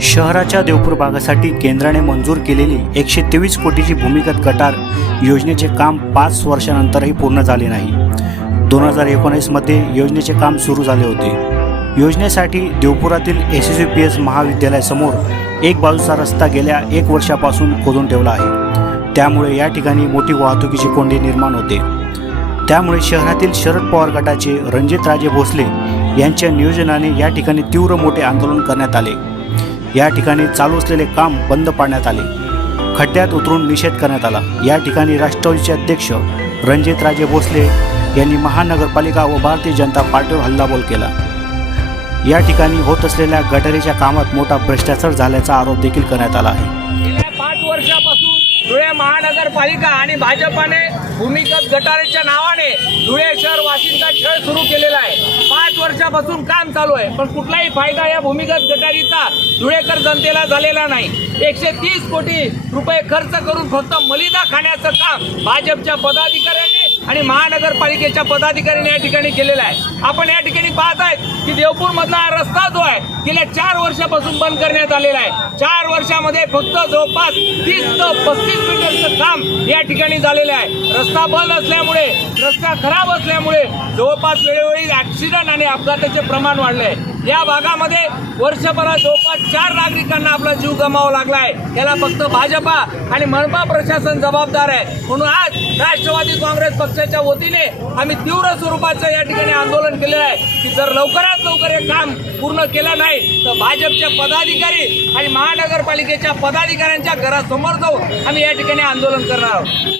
शहराच्या देवपूर भागासाठी केंद्राने मंजूर केलेली एकशे तेवीस कोटीची भूमिगत गटार योजनेचे काम पाच वर्षानंतरही पूर्ण झाले नाही. दोन हजार एकोणीसमध्ये योजनेचे काम सुरू झाले होते. योजनेसाठी देवपुरातील एस एस पी एस महाविद्यालयासमोर एक बाजूचा रस्ता गेल्या एक वर्षापासून खोदून ठेवला आहे. त्यामुळे या ठिकाणी मोठी वाहतुकीची कोंडी निर्माण होते. त्यामुळे शहरातील शरद पवार गटाचे रणजितराजे भोसले यांच्या नियोजनाने या ठिकाणी तीव्र मोठे आंदोलन करण्यात आले. या ठिकाणी चालू असलेले काम बंद पाडण्यात आले. खड्ड्यात उतरून निषेध करण्यात आला. या ठिकाणी राष्ट्रवादीचे अध्यक्ष रणजितराजे भोसले यांनी महानगरपालिका व भारतीय जनता पार्टीवर हल्लाबोल केला. या ठिकाणी होत असलेल्या गटारीच्या कामात मोठा भ्रष्टाचार झाल्याचा आरोप देखील करण्यात आला आहे. पाच वर्षापासून धुळे महानगरपालिका आणि भाजपाने भूमिगत गटारीच्या नावाने धुळे शहर वाशिंचा खेळ सुरू केलेला आहे. महिन्यापासून काम चालू आहे. पण कुठलाही फायदा या भूमिगत गटारीचा धुळेकर जनतेला झालेला नाही. एकशे तीस कोटी रुपये खर्च करून फक्त मलिदा खाण्याचं काम भाजपच्या पदाधिकाऱ्यांनी आणि महानगरपालिकेच्या पदाधिकाऱ्यांनी या ठिकाणी केलेला आहे. आपण या ठिकाणी पाहत आहेत की देवपूर मधला हा रस्ता जो आहे गेल्या चार वर्षापासून बंद करण्यात आलेला आहे. चार वर्षामध्ये फक्त जवळपास तीस ते पस्तीस मीटरचं काम या ठिकाणी झालेलं आहे. रस्ता बंद असल्यामुळे रस्ता खराब असल्यामुळे जवळपास वेळोवेळी ऍक्सिडेंट आणि अपघाताचे प्रमाण वाढले आहे. या भागामध्ये वर्षभरात जवळपास चार नागरिकांना आपला जीव गमावा लागला आहे याला फक्त भाजपा आणि मनपा प्रशासन जबाबदार आहे. म्हणून आज राष्ट्रवादी काँग्रेस पक्षाच्या वतीने आम्ही तीव्र स्वरूपाचं या ठिकाणी आंदोलन केलेलं आहे की जर लवकरात लवकर हे काम पूर्ण केलं नाही तर भाजपच्या पदाधिकारी आणि महानगरपालिकेच्या पदाधिकाऱ्यांच्या घरासमोर जाऊन आम्ही या ठिकाणी आंदोलन करणार आहोत.